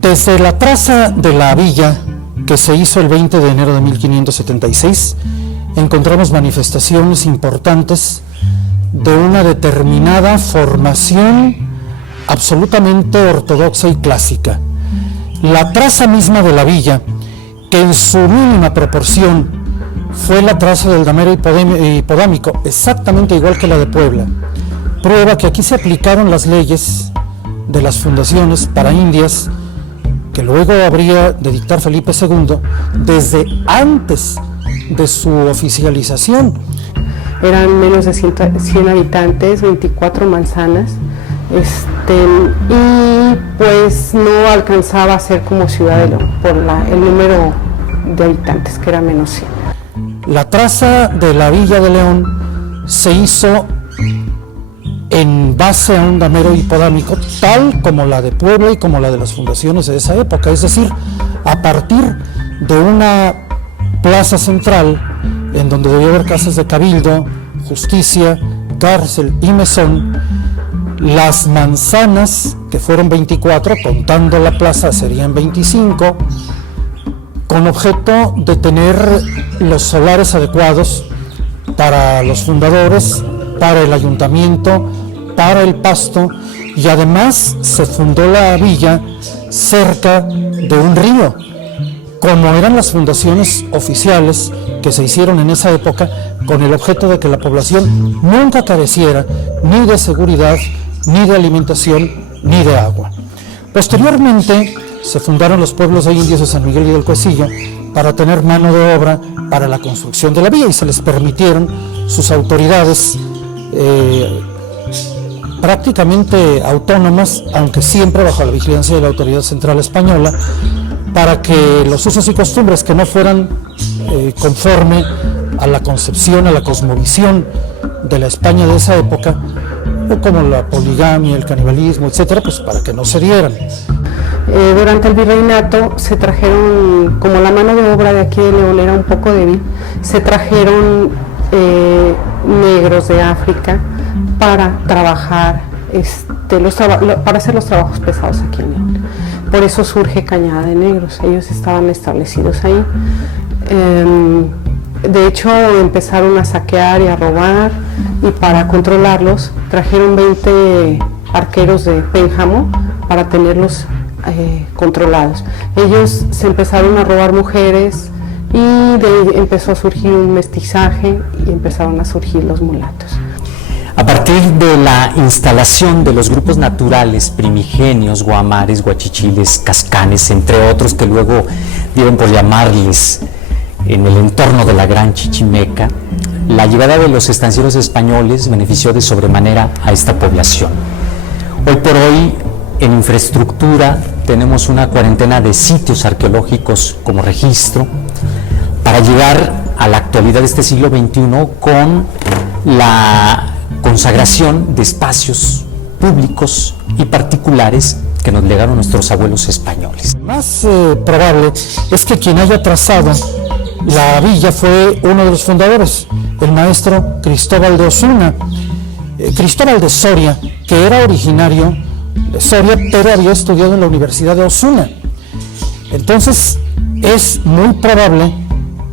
Desde la traza de la villa, que se hizo el 20 de enero de 1576, encontramos manifestaciones importantes de una determinada formación absolutamente ortodoxa y clásica. La traza misma de la villa, que en su mínima proporción fue la traza del damero hipodámico, exactamente igual que la de Puebla, prueba que aquí se aplicaron las leyes de las fundaciones para indias que luego habría de dictar Felipe II desde antes de su oficialización. Eran menos de 100 habitantes, 24 manzanas, y pues no alcanzaba a ser como Ciudad de León por el número de habitantes, que era menos 100. La traza de la Villa de León se hizo en base a un damero hipodámico, tal como la de Puebla y como la de las fundaciones de esa época, es decir, a partir de una plaza central en donde debía haber casas de cabildo, justicia, cárcel y mesón. Las manzanas, que fueron 24, contando la plaza serían 25, con objeto de tener los solares adecuados para los fundadores, para el ayuntamiento, para el pasto, y además se fundó la villa cerca de un río, como eran las fundaciones oficiales que se hicieron en esa época, con el objeto de que la población nunca careciera ni de seguridad, ni de alimentación, ni de agua. Posteriormente se fundaron los pueblos de indios de San Miguel y del Cuecillo para tener mano de obra para la construcción de la vía, y se les permitieron sus autoridades prácticamente autónomas, aunque siempre bajo la vigilancia de la autoridad central española, para que los usos y costumbres que no fueran conforme a la concepción, a la cosmovisión de la España de esa época, como la poligamia, el canibalismo, etcétera, pues para que no se dieran. Durante el virreinato se trajeron, como la mano de obra de aquí de León era un poco débil, se trajeron negros de África para trabajar, para hacer los trabajos pesados aquí en León. Por eso surge Cañada de Negros, ellos estaban establecidos ahí. De hecho, empezaron a saquear y a robar, y para controlarlos trajeron 20 arqueros de Pénjamo para tenerlos controlados. Ellos se empezaron a robar mujeres, y de ahí empezó a surgir un mestizaje y empezaron a surgir los mulatos. A partir de la instalación de los grupos naturales primigenios, guamares, guachichiles, cascanes, entre otros que luego dieron por llamarles en el entorno de la Gran Chichimeca, la llegada de los estancieros españoles benefició de sobremanera a esta población. Hoy por hoy, en infraestructura, tenemos una cuarentena de sitios arqueológicos como registro, para llegar a la actualidad de este siglo XXI con la consagración de espacios públicos y particulares que nos legaron nuestros abuelos españoles. Más probable es que quien haya trazado la villa fue uno de los fundadores, el maestro Cristóbal de Osuna, Cristóbal de Soria, que era originario de Soria, pero había estudiado en la Universidad de Osuna. Entonces es muy probable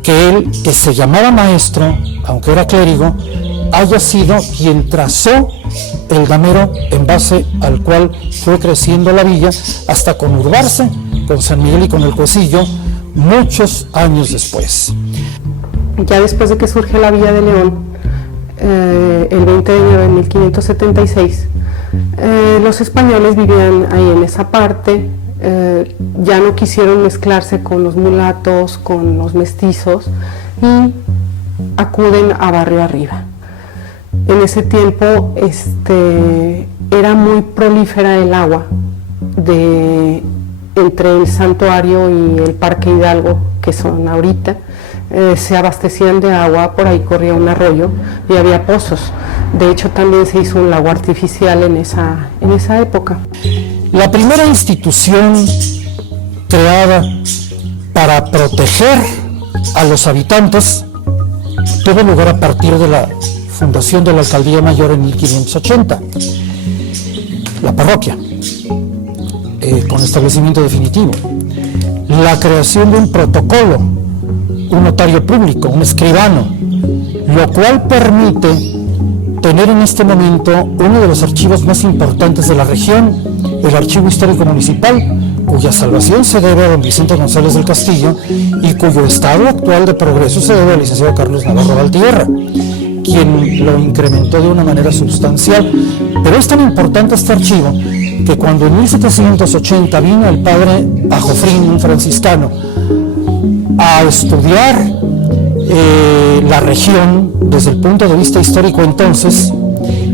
que él, que se llamaba maestro, aunque era clérigo, haya sido quien trazó el damero en base al cual fue creciendo la villa hasta conurbarse con San Miguel y con el Cuecillo muchos años después. Ya después de que surge la Villa de León, el 20 de enero de 1576, los españoles vivían ahí en esa parte, ya no quisieron mezclarse con los mulatos, con los mestizos, y acuden a Barrio Arriba. En ese tiempo era muy prolífera el agua entre el santuario y el Parque Hidalgo, que son ahorita. Se abastecían de agua, por ahí corría un arroyo y había pozos. De hecho, también se hizo un lago artificial en esa época. La primera institución creada para proteger a los habitantes tuvo lugar a partir de la fundación de la Alcaldía Mayor en 1580. La parroquia, un establecimiento definitivo, la creación de un protocolo, un notario público, un escribano, lo cual permite tener en este momento uno de los archivos más importantes de la región, el Archivo Histórico Municipal, cuya salvación se debe a don Vicente González del Castillo y cuyo estado actual de progreso se debe al licenciado Carlos Navarro Valtierra, quien lo incrementó de una manera sustancial. Pero es tan importante este archivo que cuando en 1780 vino el padre Ajofrín, un franciscano, a estudiar la región desde el punto de vista histórico, entonces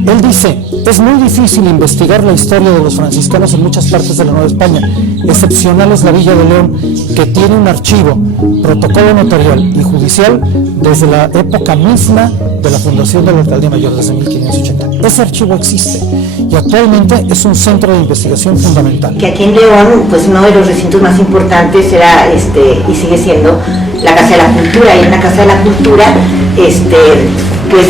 él dice: es muy difícil investigar la historia de los franciscanos en muchas partes de la Nueva España. Excepcional es la Villa de León, que tiene un archivo, protocolo notarial y judicial desde la época misma de la fundación de la Alcaldía Mayor, desde 1580. Ese archivo existe y actualmente es un centro de investigación fundamental. Que aquí en León, pues uno de los recintos más importantes era, y sigue siendo, la Casa de la Cultura. Y en la Casa de la Cultura, pues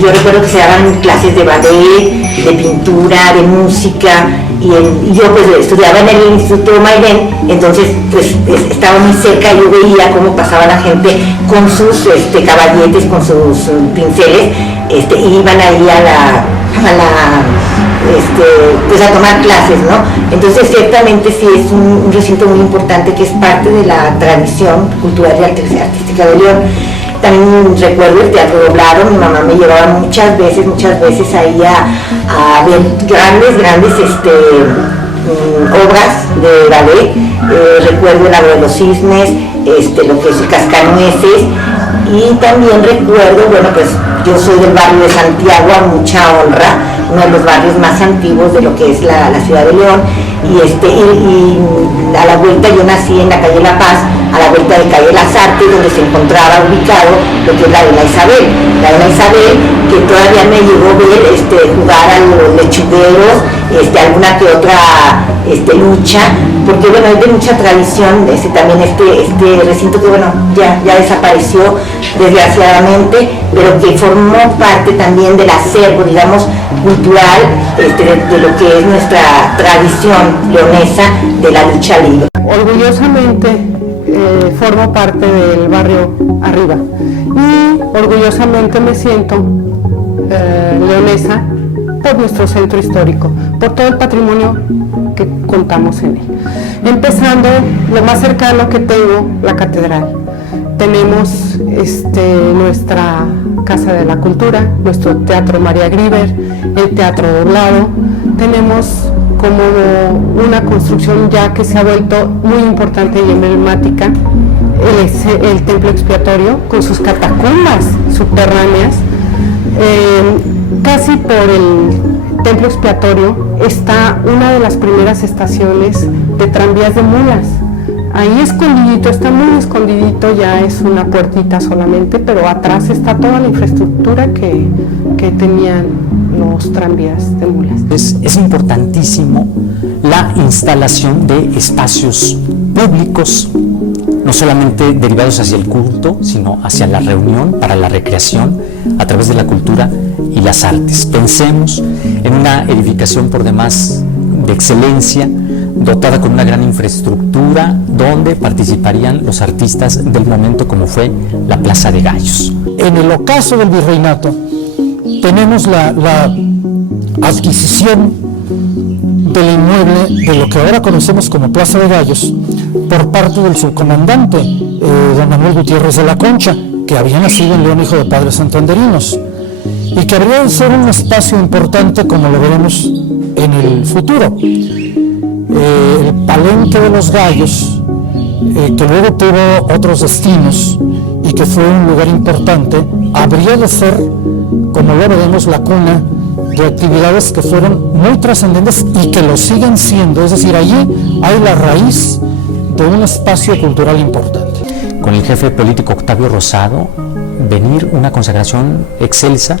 yo recuerdo que se daban clases de ballet, de pintura, de música, y yo pues estudiaba en el Instituto Mailén, entonces pues estaba muy cerca, yo veía cómo pasaba la gente con sus caballetes, con sus pinceles, y iban ahí pues a tomar clases, ¿no? Entonces ciertamente sí es un recinto muy importante que es parte de la tradición cultural y artística de León. También recuerdo el teatro doblado. Mi mamá me llevaba muchas veces ahí a ver grandes obras de ballet. Recuerdo el Lago de los Cisnes, lo que es el Cascanueces, y también recuerdo, bueno, pues yo soy del barrio de Santiago, a mucha honra, uno de los barrios más antiguos de lo que es la ciudad de León, y a la vuelta, yo nací en la calle La Paz, a la vuelta de calle Las Artes, donde se encontraba ubicado lo que es la Arena Isabel, que todavía me llegó a ver jugar a los lechugueros, alguna que otra lucha, porque bueno, es de mucha tradición, también este recinto que bueno, ya desapareció desgraciadamente, pero que formó parte también del acervo, digamos, cultural, de lo que es nuestra tradición leonesa de la lucha libre. Orgullosamente formo parte del barrio Arriba y orgullosamente me siento leonesa por nuestro centro histórico, por todo el patrimonio que contamos en él. Empezando, lo más cercano que tengo, la catedral. Tenemos nuestra Casa de la Cultura, nuestro Teatro María Grieber, el Teatro Doblado. Tenemos como una construcción ya que se ha vuelto muy importante y emblemática, el Templo Expiatorio, con sus catacumbas subterráneas. Casi por el Templo Expiatorio está una de las primeras estaciones de tranvías de mulas. Ahí escondidito, está muy escondidito, ya es una puertita solamente, pero atrás está toda la infraestructura que tenían los tranvías de mulas. Es importantísimo la instalación de espacios públicos, no solamente derivados hacia el culto, sino hacia la reunión, para la recreación, a través de la cultura y las artes. Pensemos en una edificación por demás de excelencia, dotada con una gran infraestructura, donde participarían los artistas del momento, como fue la Plaza de Gallos. En el ocaso del virreinato tenemos la adquisición del inmueble de lo que ahora conocemos como Plaza de Gallos por parte del subcomandante don Manuel Gutiérrez de la Concha, que había nacido en León, hijo de padres santanderinos, y que habría de ser un espacio importante, como lo veremos en el futuro. El Palenque de los Gallos, que luego tuvo otros destinos y que fue un lugar importante, habría de ser, como lo veremos, la cuna de actividades que fueron muy trascendentes y que lo siguen siendo. Es decir, allí hay la raíz de un espacio cultural importante. Con el jefe político Octavio Rosado, venir una consagración excelsa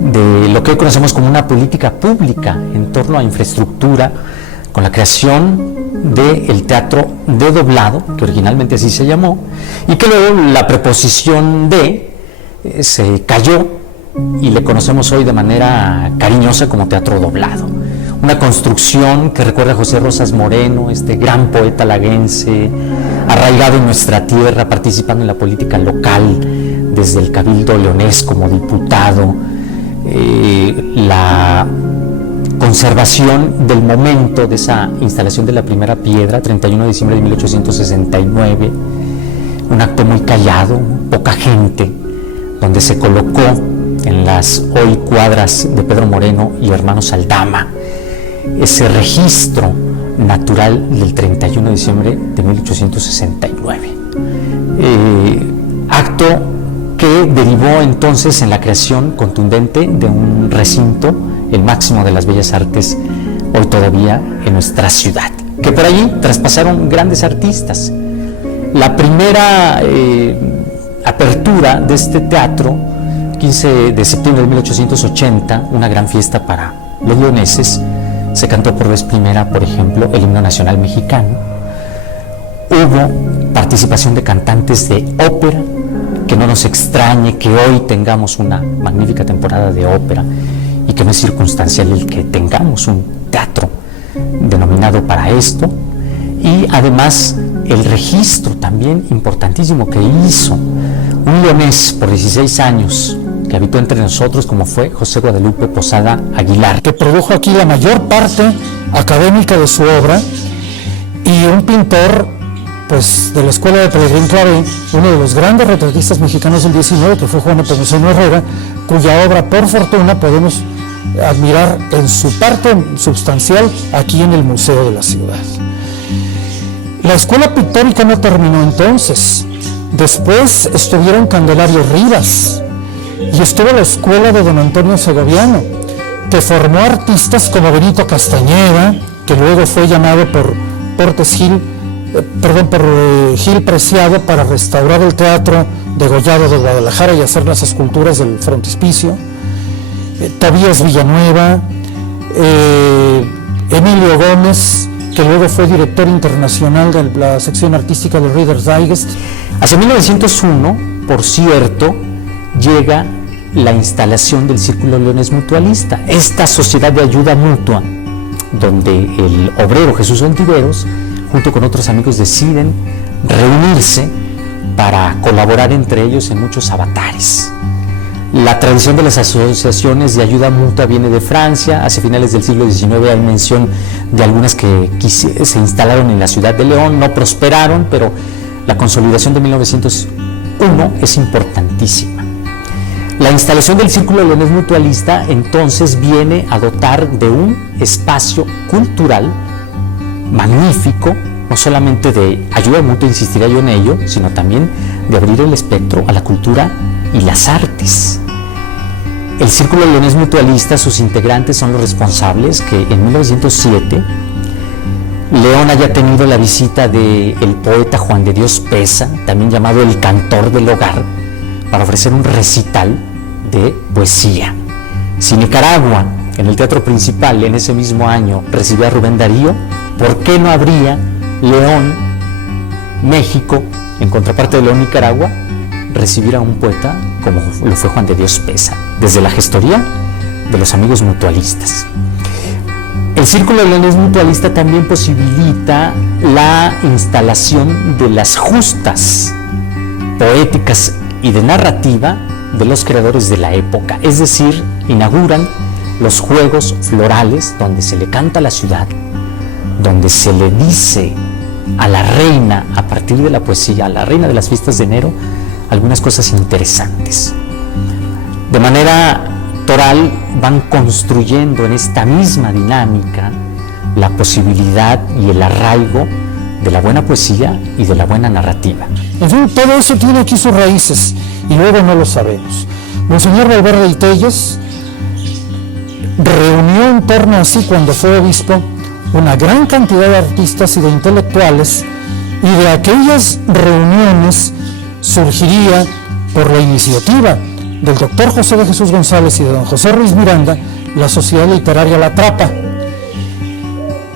de lo que hoy conocemos como una política pública en torno a infraestructura, con la creación del teatro de doblado, que originalmente así se llamó, y que luego la preposición de se cayó y le conocemos hoy de manera cariñosa como teatro doblado. una construcción que recuerda a José Rosas Moreno, este gran poeta laguense, arraigado en nuestra tierra, participando en la política local, desde el Cabildo leonés como diputado, la conservación del momento de esa instalación de la primera piedra, 31 de diciembre de 1869, un acto muy callado, poca gente, donde se colocó en las hoy cuadras de Pedro Moreno y Hermanos Aldama ese registro natural del 31 de diciembre de 1869. Acto que derivó entonces en la creación contundente de un recinto, el máximo de las bellas artes hoy todavía en nuestra ciudad, que por allí traspasaron grandes artistas. La primera apertura de este teatro, 15 de septiembre de 1880, una gran fiesta para los leoneses, se cantó por vez primera, por ejemplo, el himno nacional mexicano. Hubo participación de cantantes de ópera, que no nos extrañe que hoy tengamos una magnífica temporada de ópera y que no es circunstancial el que tengamos un teatro denominado para esto, y además el registro también importantísimo que hizo un leonés por 16 años que habitó entre nosotros, como fue José Guadalupe Posada Aguilar, que produjo aquí la mayor parte académica de su obra, y un pintor pues de la escuela de Pellegrín Clavé, uno de los grandes retratistas mexicanos del 19, que fue Juan Nepomuceno Herrera, cuya obra por fortuna podemos admirar en su parte substancial aquí en el Museo de la Ciudad. La escuela pictórica no terminó entonces. Después estuvieron Candelario Rivas y estuvo la escuela de don Antonio Segoviano, que formó artistas como Benito Castañeda, que luego fue llamado por Gil Preciado para restaurar el Teatro Degollado de Guadalajara y hacer las esculturas del frontispicio, Tobías Villanueva, Emilio Gómez, que luego fue director internacional de la sección artística del Reader's Digest. Hacia 1901, por cierto, llega la instalación del Círculo Leones Mutualista, esta sociedad de ayuda mutua, donde el obrero Jesús Ontiveros, junto con otros amigos, deciden reunirse para colaborar entre ellos en muchos avatares. La tradición de las asociaciones de ayuda mutua viene de Francia. Hacia finales del siglo XIX hay mención de algunas que se instalaron en la ciudad de León, no prosperaron, pero la consolidación de 1901 es importantísima. La instalación del Círculo Leones Mutualista entonces viene a dotar de un espacio cultural magnífico, no solamente de ayuda mutua, insistiría yo en ello, sino también de abrir el espectro a la cultura y las artes. El Círculo Leones Mutualista, sus integrantes son los responsables que en 1907 León haya tenido la visita del poeta Juan de Dios Peza, también llamado el Cantor del Hogar, para ofrecer un recital de poesía. Si Nicaragua, en el Teatro Principal, en ese mismo año, recibió a Rubén Darío, ¿por qué no habría León, México, en contraparte de León, Nicaragua, recibir a un poeta como lo fue Juan de Dios Peza, desde la gestoría de los amigos mutualistas? El Círculo de Leones Mutualista también posibilita la instalación de las justas poéticas y de narrativa de los creadores de la época, es decir, inauguran los Juegos Florales, donde se le canta a la ciudad, donde se le dice a la reina, a partir de la poesía, a la reina de las fiestas de enero, algunas cosas interesantes. De manera toral van construyendo en esta misma dinámica la posibilidad y el arraigo de la buena poesía y de la buena narrativa. En fin, todo eso tiene aquí sus raíces y luego no lo sabemos. Monseñor Valverde y Telles reunió en torno a sí, cuando fue obispo, una gran cantidad de artistas y de intelectuales, y de aquellas reuniones surgiría, por la iniciativa del doctor José de Jesús González y de don José Ruiz Miranda, la Sociedad Literaria La Trapa,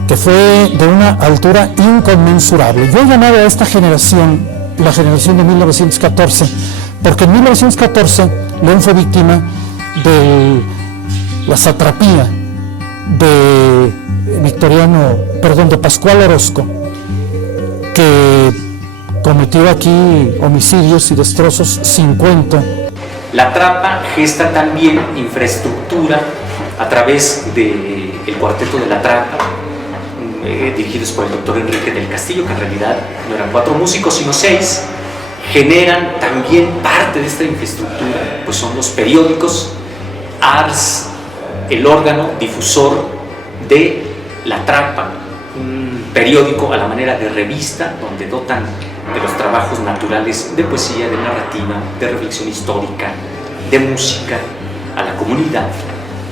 que fue de una altura inconmensurable. Yo llamaba a esta generación la generación de 1914, porque en 1914 León fue víctima de la satrapía de de Pascual Orozco, que cometió aquí homicidios y destrozos sin cuento. La Trapa gesta también infraestructura a través del Cuarteto de la Trapa, dirigidos por el doctor Enrique del Castillo, que en realidad no eran 4 músicos sino 6, generan también parte de esta infraestructura, pues son los periódicos Ars, el órgano difusor de La Trapa, un periódico a la manera de revista donde dotan de los trabajos naturales de poesía, de narrativa, de reflexión histórica, de música a la comunidad,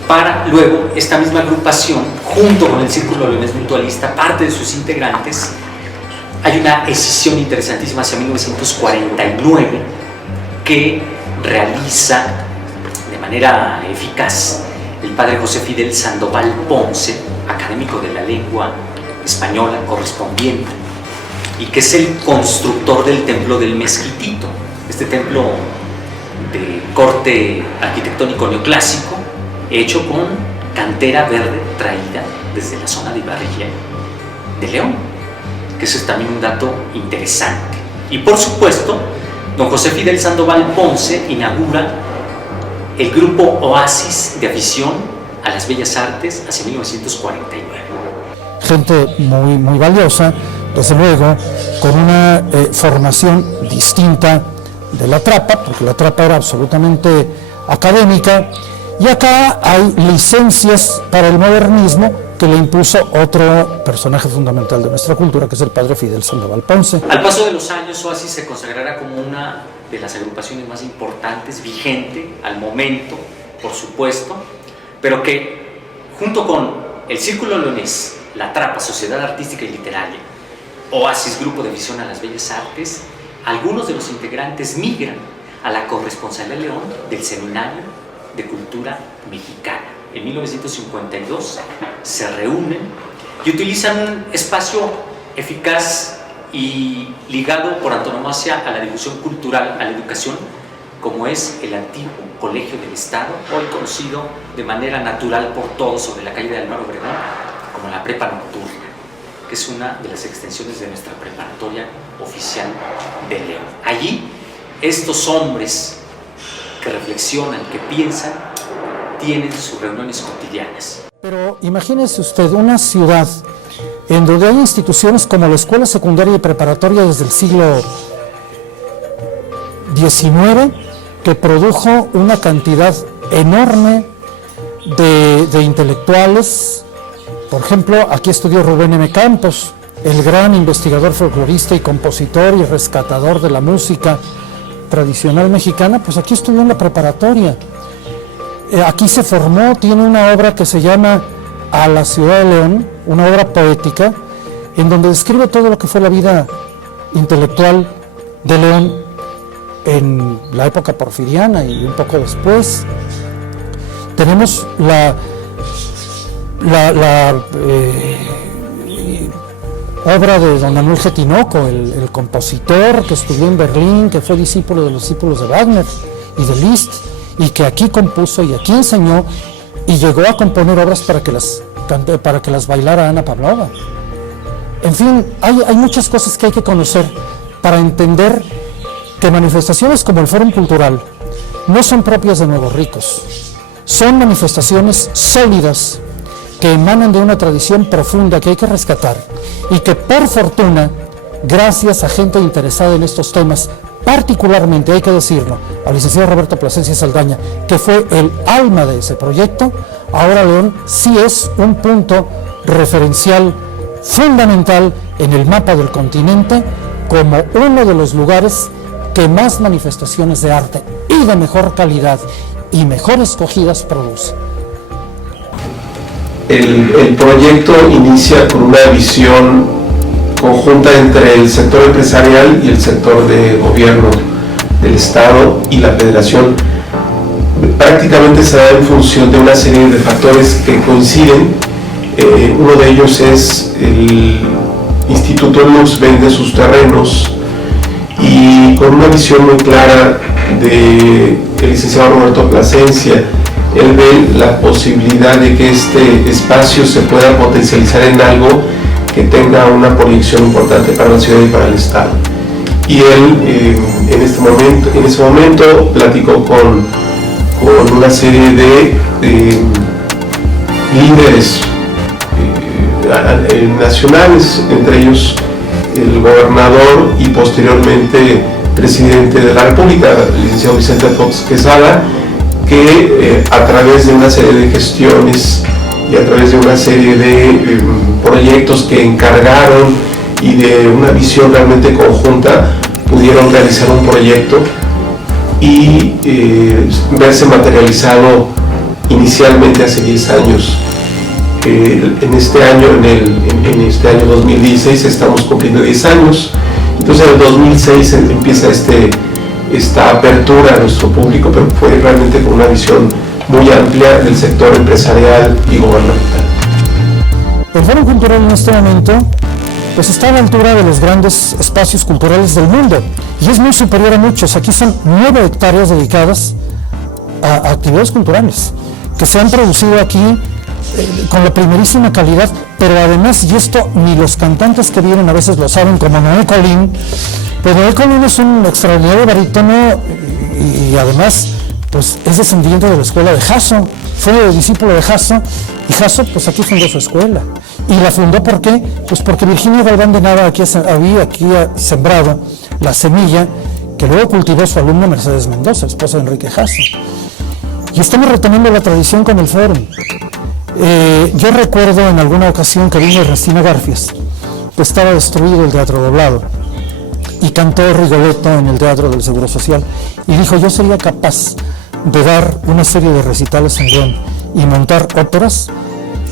para luego esta misma agrupación, junto con el Círculo Leonés Mutualista, parte de sus integrantes, hay una escisión interesantísima hacia 1949 que realiza de manera eficaz el padre José Fidel Sandoval Ponce, académico de la lengua española correspondiente, y que es el constructor del templo del Mezquitito, este templo de corte arquitectónico neoclásico, hecho con cantera verde traída desde la zona de Ibarrilla de León, que eso es también un dato interesante. Y por supuesto, don José Fidel Sandoval Ponce inaugura el grupo Oasis de afición a las bellas artes hacia 1949. Gente muy valiosa, desde luego, con una formación distinta de La Trapa, porque La Trapa era absolutamente académica, y acá hay licencias para el modernismo que le impuso otro personaje fundamental de nuestra cultura, que es el padre Fidel Sandoval Ponce. Al paso de los años, Oasis se consagrará como una de las agrupaciones más importantes, vigente al momento, por supuesto, pero que junto con el Círculo Leonés, La Trapa, Sociedad Artística y Literaria, Oasis, Grupo de Visión a las Bellas Artes, algunos de los integrantes migran a la Corresponsalía León del Seminario de Cultura Mexicana. En 1952 se reúnen y utilizan un espacio eficaz y ligado por antonomasia a la difusión cultural, a la educación, como es el antiguo Colegio del Estado, hoy conocido de manera natural por todos sobre la calle de Álvaro Obregón como la Prepa Nocturna, que es una de las extensiones de nuestra preparatoria oficial de León. Allí, estos hombres que reflexionan, que piensan, tienen sus reuniones cotidianas. Pero imagínese usted una ciudad en donde hay instituciones como la escuela secundaria y preparatoria desde el siglo XIX, que produjo una cantidad enorme de intelectuales. Por ejemplo, aquí estudió Rubén M. Campos, el gran investigador folclorista y compositor y rescatador de la música tradicional mexicana, pues aquí estudió en la preparatoria. Aquí se formó, tiene una obra que se llama A la Ciudad de León, una obra poética, en donde describe todo lo que fue la vida intelectual de León en la época porfiriana y un poco después. Tenemos la obra de don Manuel G. Tinoco, el compositor que estudió en Berlín, que fue discípulo de los discípulos de Wagner y de Liszt, y que aquí compuso y aquí enseñó y llegó a componer obras para que las bailara Ana Pavlova. En fin, hay muchas cosas que hay que conocer para entender que manifestaciones como el Fórum Cultural no son propias de Nuevos Ricos, son manifestaciones sólidas que emanan de una tradición profunda que hay que rescatar y que, por fortuna, gracias a gente interesada en estos temas, particularmente, hay que decirlo, al licenciado Roberto Plasencia Saldaña, que fue el alma de ese proyecto, ahora León sí es un punto referencial fundamental en el mapa del continente como uno de los lugares que más manifestaciones de arte y de mejor calidad y mejor escogidas produce. El proyecto inicia con una visión conjunta entre el sector empresarial y el sector de gobierno del Estado y la Federación. Prácticamente se da en función de una serie de factores que coinciden. Uno de ellos es el Instituto Lux vende sus terrenos, y con una visión muy clara del licenciado Roberto Plasencia, él ve la posibilidad de que este espacio se pueda potencializar en algo que tenga una proyección importante para la ciudad y para el estado. Y él en ese momento platicó con una serie de líderes nacionales, entre ellos el gobernador y posteriormente presidente de la República, el licenciado Vicente Fox Quesada, que a través de una serie de gestiones y a través de una serie de proyectos que encargaron y de una visión realmente conjunta, pudieron realizar un proyecto y verse materializado inicialmente hace 10 años. En este año 2016 estamos cumpliendo 10 años. Entonces en el 2006 empieza esta apertura a nuestro público, pero fue realmente con una visión muy amplia del sector empresarial y gubernamental. El Fórum Cultural en este momento pues está a la altura de los grandes espacios culturales del mundo y es muy superior a muchos. Aquí son 9 hectáreas dedicadas a actividades culturales que se han producido aquí con la primerísima calidad, pero además, y esto ni los cantantes que vienen a veces lo saben, como Noé Colín, pues Noé Colín es un extraordinario barítono y además pues es descendiente de la escuela de Jasso, fue discípulo de Jasso, y Jasso pues aquí fundó su escuela. Y la fundó ¿por qué? Pues porque Virginia Galván de Nava había sembrado la semilla que luego cultivó su alumna Mercedes Mendoza, esposa de Enrique Jasso. Y estamos retomando la tradición con el Fórum. Yo recuerdo en alguna ocasión que vino Ernestina Garfias, que estaba destruido el teatro doblado, y cantó Rigoletto en el Teatro del Seguro Social, y dijo: yo sería capaz de dar una serie de recitales en León y montar óperas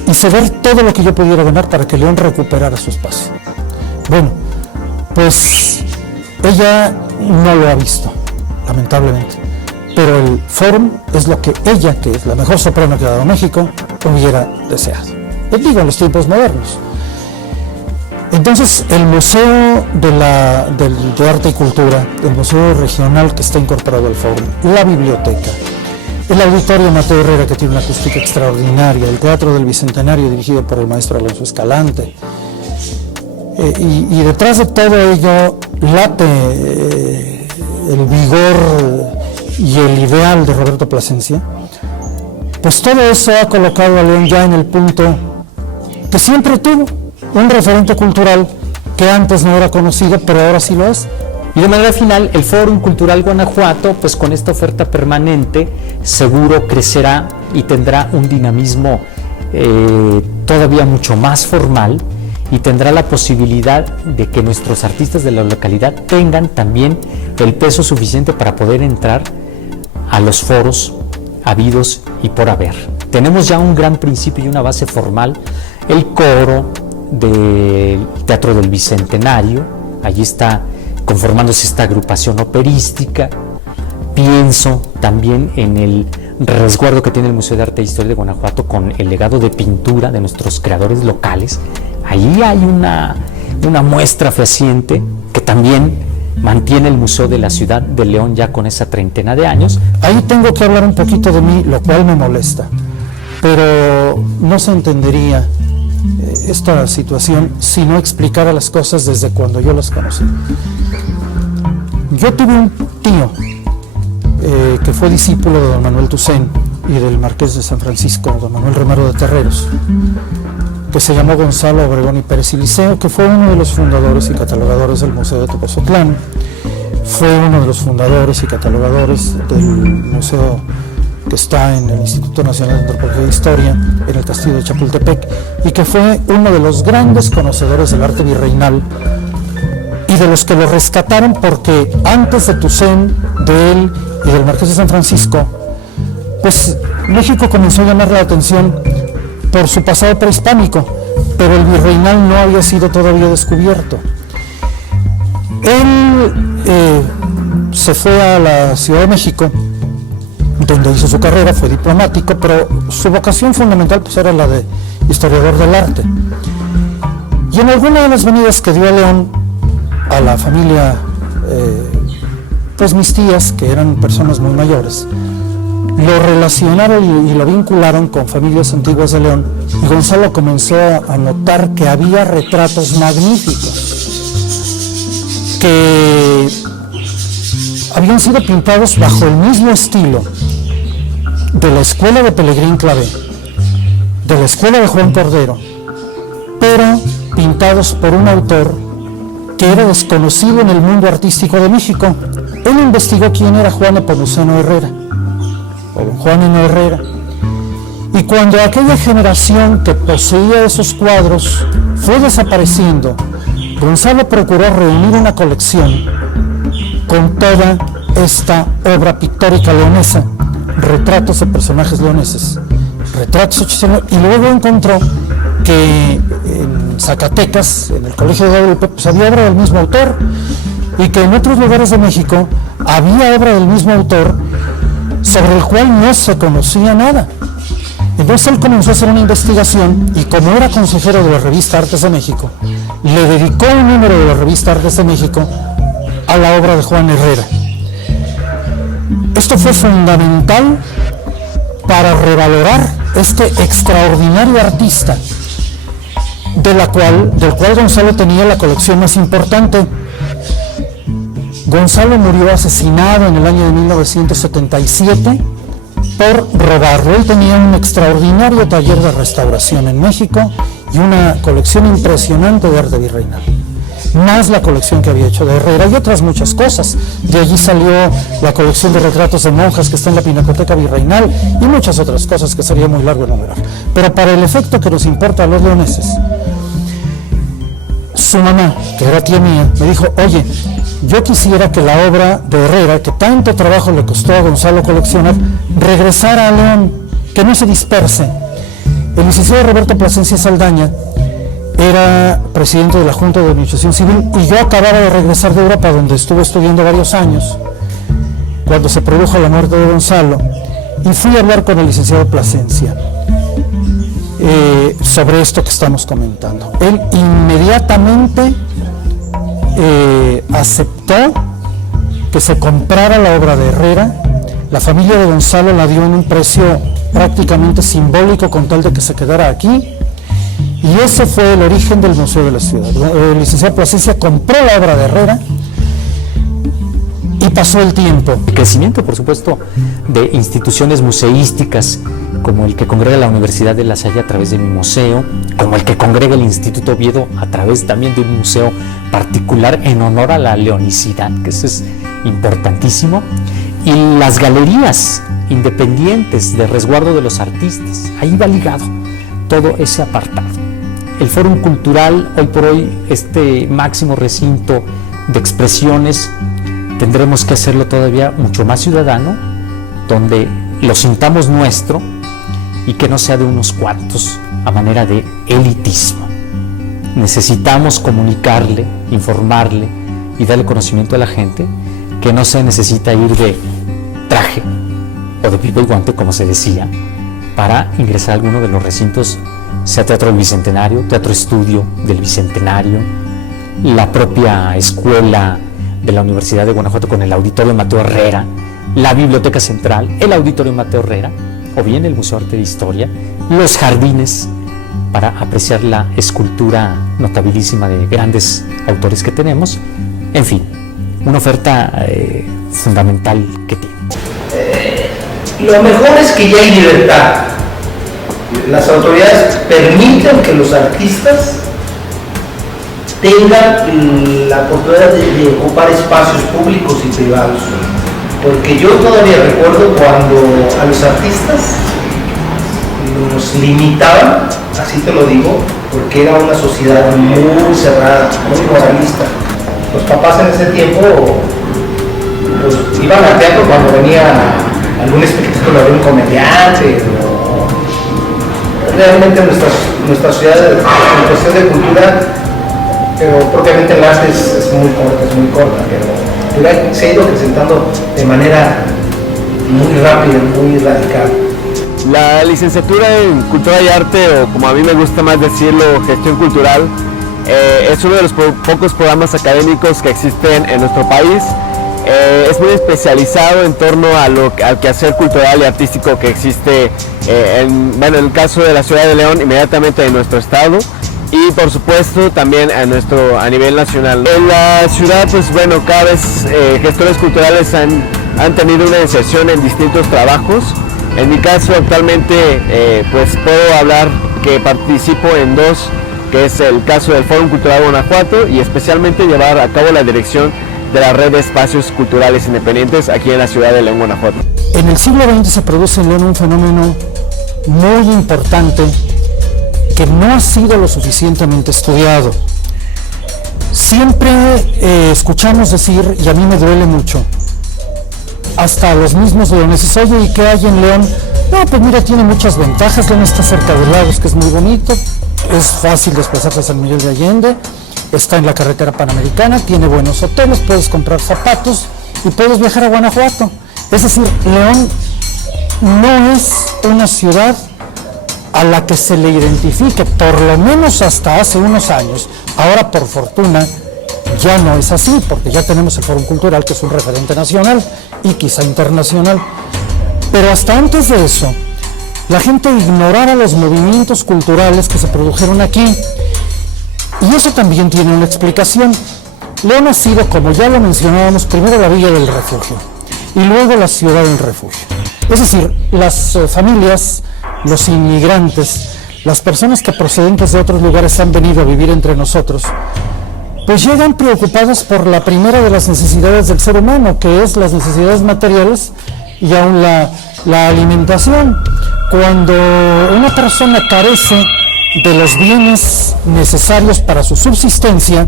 y ceder todo lo que yo pudiera ganar para que León recuperara su espacio. Bueno, pues ella no lo ha visto, lamentablemente, pero el Fórum es lo que ella, que es la mejor soprano que ha dado México, hubiera deseado. Les digo, en los tiempos modernos. Entonces, el Museo de Arte y Cultura, el Museo Regional que está incorporado al Fórum, la biblioteca, el Auditorio Mateo Herrera, que tiene una acústica extraordinaria, el Teatro del Bicentenario, dirigido por el maestro Alonso Escalante, y detrás de todo ello late el vigor y el ideal de Roberto Plasencia. Pues todo eso ha colocado a León ya en el punto que siempre tuvo, un referente cultural que antes no era conocido, pero ahora sí lo es. Y de manera final, el Fórum Cultural Guanajuato, pues con esta oferta permanente, seguro crecerá y tendrá un dinamismo todavía mucho más formal, y tendrá la posibilidad de que nuestros artistas de la localidad tengan también el peso suficiente para poder entrar a los foros habidos y por haber. Tenemos ya un gran principio y una base formal, el coro del Teatro del Bicentenario, allí está conformándose esta agrupación operística. Pienso también en el resguardo que tiene el Museo de Arte e Historia de Guanajuato con el legado de pintura de nuestros creadores locales. Allí hay una muestra fehaciente que también mantiene el Museo de la Ciudad de León ya con esa treintena de años. Ahí tengo que hablar un poquito de mí, lo cual me molesta, pero no se entendería esta situación si no explicara las cosas desde cuando yo las conocí. Yo tuve un tío que fue discípulo de don Manuel Toussaint y del Marqués de San Francisco, don Manuel Romero de Terreros, que se llamó Gonzalo Obregón y Pérez y Liceo, que fue uno de los fundadores y catalogadores del Museo de Tepozotlán, fue uno de los fundadores y catalogadores del museo que está en el Instituto Nacional de Antropología e Historia, en el Castillo de Chapultepec, y que fue uno de los grandes conocedores del arte virreinal y de los que lo rescataron, porque antes de Toussaint, de él y del Marqués de San Francisco, pues México comenzó a llamar la atención por su pasado prehispánico, pero el virreinal no había sido todavía descubierto. Él se fue a la Ciudad de México, donde hizo su carrera, fue diplomático, pero su vocación fundamental pues era la de historiador del arte. Y en alguna de las venidas que dio a León, a la familia, pues mis tías, que eran personas muy mayores, lo relacionaron y lo vincularon con familias antiguas de León, y Gonzalo comenzó a notar que había retratos magníficos que habían sido pintados bajo el mismo estilo de la escuela de Pellegrín Clavé, de la escuela de Juan Cordero, pero pintados por un autor que era desconocido en el mundo artístico de México. Él investigó quién era Juan Nepomuceno Herrera, o Juan N. Herrera, y cuando aquella generación que poseía esos cuadros fue desapareciendo, Gonzalo procuró reunir una colección con toda esta obra pictórica leonesa, retratos de personajes leoneses, retratos hechos, y luego encontró que en Zacatecas, en el Colegio de Guadalupe, pues había obra del mismo autor, y que en otros lugares de México había obra del mismo autor sobre el cual no se conocía nada. Entonces él comenzó a hacer una investigación, y como era consejero de la revista Artes de México, le dedicó un número de la revista Artes de México a la obra de Juan Herrera. Esto fue fundamental para revalorar este extraordinario artista, del cual Gonzalo tenía la colección más importante. Gonzalo murió asesinado en el año de 1977 por robarlo. Él tenía un extraordinario taller de restauración en México y una colección impresionante de arte virreinal, más la colección que había hecho de Herrera y otras muchas cosas. De allí salió la colección de retratos de monjas que está en la Pinacoteca Virreinal y muchas otras cosas que sería muy largo enumerar. Pero para el efecto que nos importa a los leoneses, su mamá, que era tía mía, me dijo: oye, yo quisiera que la obra de Herrera, que tanto trabajo le costó a Gonzalo coleccionar, regresara a León, que no se disperse. El licenciado Roberto Plasencia Saldaña era presidente de la Junta de Administración Civil, y yo acababa de regresar de Europa, donde estuve estudiando varios años, cuando se produjo la muerte de Gonzalo, y fui a hablar con el licenciado Plasencia sobre esto que estamos comentando. Él inmediatamente aceptó que se comprara la obra de Herrera. La familia de Gonzalo la dio en un precio prácticamente simbólico con tal de que se quedara aquí, y ese fue el origen del Museo de la Ciudad. El licenciado Plasencia compró la obra de Herrera y pasó el tiempo. El crecimiento, por supuesto, de instituciones museísticas como el que congrega la Universidad de La Salle a través de mi museo, como el que congrega el Instituto Oviedo a través también de un museo particular en honor a la leonicidad, que eso es importantísimo, y las galerías independientes de resguardo de los artistas. Ahí va ligado todo ese apartado. El Fórum Cultural, hoy por hoy, este máximo recinto de expresiones, tendremos que hacerlo todavía mucho más ciudadano, donde lo sintamos nuestro y que no sea de unos cuantos a manera de elitismo. Necesitamos comunicarle, informarle y darle conocimiento a la gente que no se necesita ir de traje o de pipa y guante, como se decía, para ingresar a alguno de los recintos, sea Teatro del Bicentenario, Teatro Estudio del Bicentenario, la propia escuela de la Universidad de Guanajuato con el Auditorio Mateo Herrera, la Biblioteca Central, el Auditorio Mateo Herrera, o bien el Museo de Arte de Historia, los jardines, para apreciar la escultura notabilísima de grandes autores que tenemos. En fin, una oferta fundamental que tiene. Lo mejor es que ya hay libertad. Las autoridades permiten que los artistas tengan la oportunidad de ocupar espacios públicos y privados. Porque yo todavía recuerdo cuando a los artistas los limitaban, así te lo digo, porque era una sociedad muy cerrada, muy moralista. Los papás en ese tiempo pues, iban al teatro cuando venía algún espectáculo de un comediante. Realmente nuestra ciudad en cuestión de cultura, pero propiamente el arte es muy corta, pero se ha ido presentando de manera muy rápida, muy radical. La licenciatura en Cultura y Arte, o como a mí me gusta más decirlo, Gestión Cultural, es uno de los pocos programas académicos que existen en nuestro país. es muy especializado en torno al quehacer cultural y artístico que existe en el caso de la ciudad de León, inmediatamente en nuestro estado, y por supuesto también a nivel nacional. En la ciudad, pues bueno, cada vez gestores culturales han tenido una inserción en distintos trabajos. En mi caso actualmente pues puedo hablar que participo en dos, que es el caso del Fórum Cultural Guanajuato y especialmente llevar a cabo la dirección de la red de espacios culturales independientes aquí en la ciudad de León, Guanajuato. En el siglo XX se produce en León un fenómeno muy importante que no ha sido lo suficientemente estudiado. Siempre escuchamos decir, y a mí me duele mucho, hasta los mismos leoneses, oye, ¿y qué hay en León? No, pues mira, tiene muchas ventajas, León está cerca de Lagos, que es muy bonito, es fácil desplazarse a San Miguel de Allende, está en la carretera panamericana, tiene buenos hoteles, puedes comprar zapatos y puedes viajar a Guanajuato. Es decir, León no es una ciudad a la que se le identifique, por lo menos hasta hace unos años. Ahora, por fortuna, ya no es así, porque ya tenemos el Fórum Cultural, que es un referente nacional y quizá internacional. Pero hasta antes de eso, la gente ignoraba los movimientos culturales que se produjeron aquí. Y eso también tiene una explicación. León ha sido, como ya lo mencionábamos, primero la Villa del Refugio y luego la Ciudad del Refugio. Es decir, las familias, los inmigrantes, las personas que procedentes de otros lugares han venido a vivir entre nosotros, pues llegan preocupadas por la primera de las necesidades del ser humano, que es las necesidades materiales y aún la alimentación. Cuando una persona carece de los bienes necesarios para su subsistencia,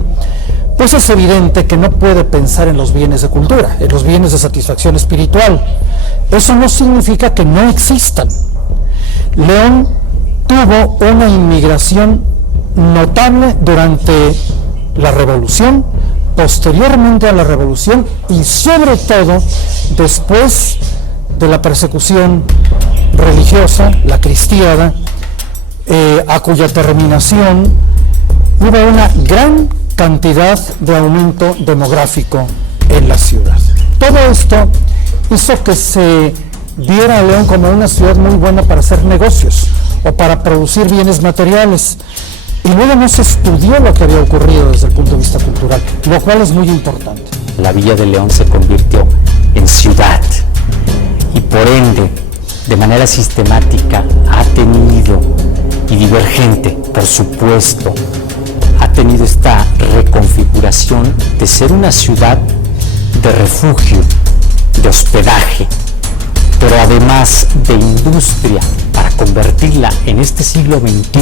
pues es evidente que no puede pensar en los bienes de cultura, en los bienes de satisfacción espiritual. Eso no significa que no existan. León tuvo una inmigración notable durante la Revolución, posteriormente a la Revolución y sobre todo después de la persecución religiosa, la cristiada, a cuya terminación hubo una gran cantidad de aumento demográfico en la ciudad. Todo esto hizo que se viera a León como una ciudad muy buena para hacer negocios o para producir bienes materiales. Y luego no se estudió lo que había ocurrido desde el punto de vista cultural, lo cual es muy importante. La Villa de León se convirtió en ciudad y por ende, de manera sistemática, ha tenido, y divergente, por supuesto, ha tenido esta reconfiguración de ser una ciudad de refugio, de hospedaje, pero además de industria, para convertirla en este siglo XXI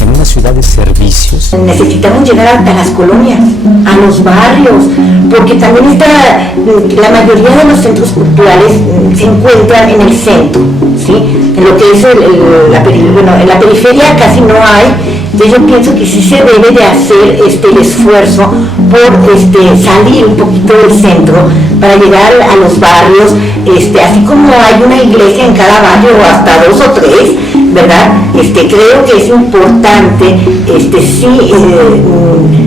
en una ciudad de servicios. Necesitamos llegar hasta las colonias, a los barrios, porque también la mayoría de los centros culturales se encuentran en el centro, ¿sí? En lo que es en la periferia casi no hay. Entonces yo pienso que sí se debe de hacer el esfuerzo por salir un poquito del centro para llegar a los barrios, así como hay una iglesia en cada barrio o hasta 2 o 3, ¿verdad? Creo que es importante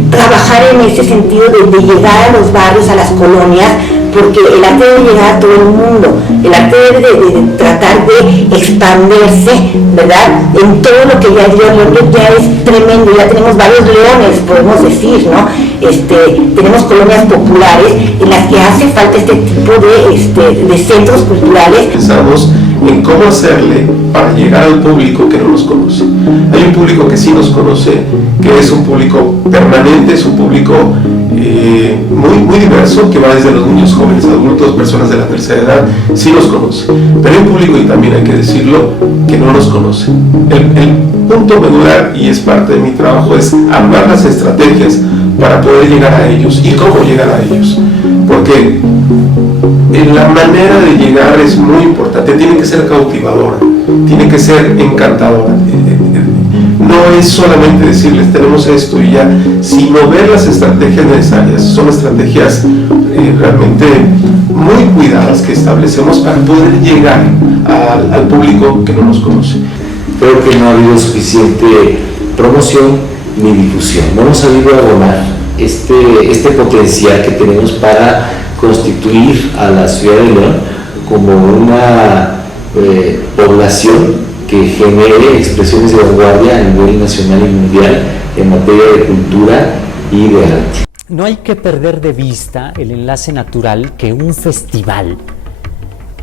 trabajar en ese sentido de llegar a los barrios, a las colonias, porque el arte debe llegar a todo el mundo, el arte debe de tratar de expandirse, ¿verdad? En todo lo que ya dio León, ya es tremendo, ya tenemos varios leones, podemos decir, ¿no? Tenemos colonias populares en las que hace falta este tipo de centros culturales. Pensamos en cómo hacerle para llegar al público que no nos conoce. Hay un público que sí nos conoce, que es un público permanente, es un público muy diverso, que va desde los niños, jóvenes, adultos, personas de la tercera edad, sí nos conoce. Pero hay un público, y también hay que decirlo, que no nos conoce. El punto medular, y es parte de mi trabajo, es armar las estrategias para poder llegar a ellos. ¿Y cómo llegar a ellos? Porque la manera de llegar es muy importante, tiene que ser cautivadora, tiene que ser encantadora. No es solamente decirles tenemos esto y ya, sino ver las estrategias necesarias. Son estrategias realmente muy cuidadas que establecemos para poder llegar al público que no nos conoce. Creo que no ha habido suficiente promoción ni difusión. No hemos sabido abonar este potencial que tenemos para constituir a la ciudad de León como una población que genere expresiones de vanguardia a nivel nacional y mundial en materia de cultura y de arte. No hay que perder de vista el enlace natural que un festival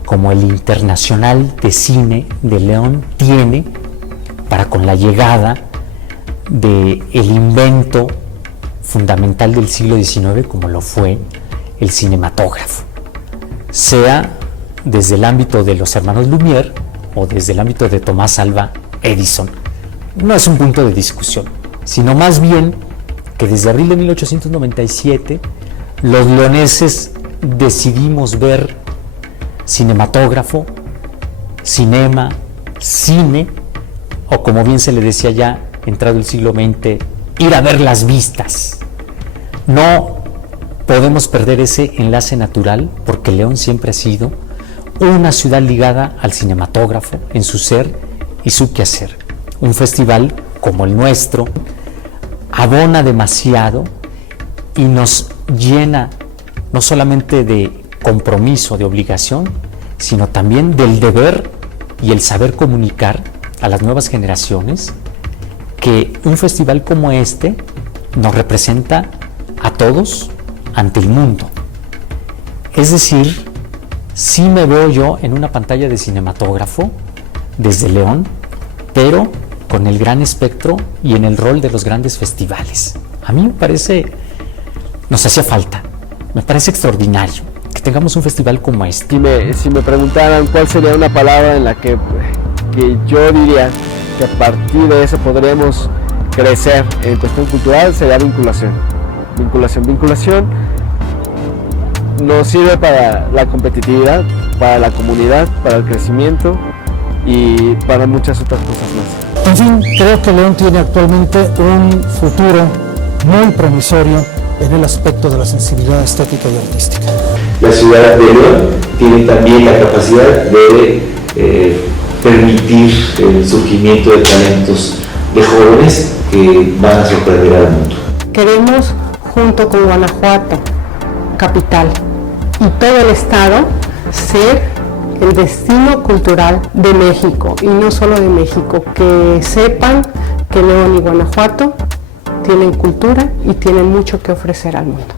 como el Internacional de Cine de León tiene para con la llegada del invento fundamental del siglo XIX como lo fue el cinematógrafo, sea desde el ámbito de los hermanos Lumière o desde el ámbito de Tomás Alva Edison. No es un punto de discusión, sino más bien que desde abril de 1897 los leoneses decidimos ver cinematógrafo, cinema, cine, o como bien se le decía ya, entrado el siglo XX, ir a ver las vistas. No podemos perder ese enlace natural porque León siempre ha sido una ciudad ligada al cinematógrafo en su ser y su quehacer. Un festival como el nuestro abona demasiado y nos llena no solamente de compromiso, de obligación, sino también del deber y el saber comunicar a las nuevas generaciones que un festival como este nos representa a todos ante el mundo. Es decir, sí me veo yo en una pantalla de cinematógrafo desde León, pero con el gran espectro y en el rol de los grandes festivales. A mí me parece, nos hacía falta, me parece extraordinario que tengamos un festival como este. Si me preguntaran cuál sería una palabra en la que yo diría que a partir de eso podríamos crecer en cuestión cultural, sería vinculación. Vinculación nos sirve para la competitividad, para la comunidad, para el crecimiento y para muchas otras cosas más. En fin, creo que León tiene actualmente un futuro muy promisorio en el aspecto de la sensibilidad estética y artística. La ciudad de León tiene también la capacidad de permitir el surgimiento de talentos de jóvenes que van a sorprender al mundo. Queremos, junto con Guanajuato, capital, y todo el estado, ser el destino cultural de México, y no solo de México, que sepan que León y Guanajuato tienen cultura y tienen mucho que ofrecer al mundo.